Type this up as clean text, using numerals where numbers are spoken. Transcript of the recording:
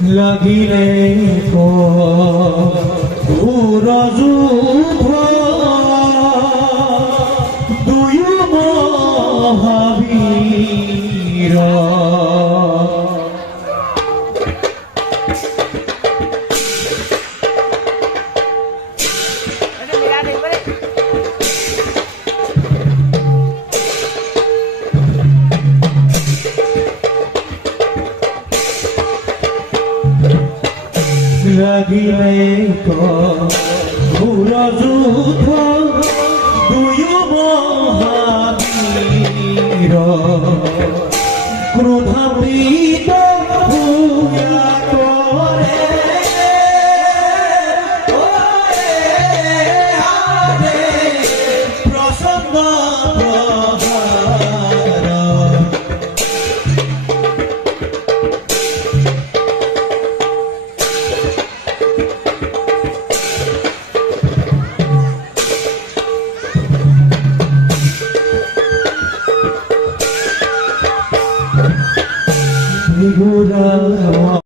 লাগিলে যুদ্ধ দুয়ো মহাবীর লাগিলে ঘোর যুদ্ধ দুয়ো মহাবীর ক্রোধান্বিত হইয়া করে প্রসন্ন প্রহার